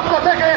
পক্ষ থেকে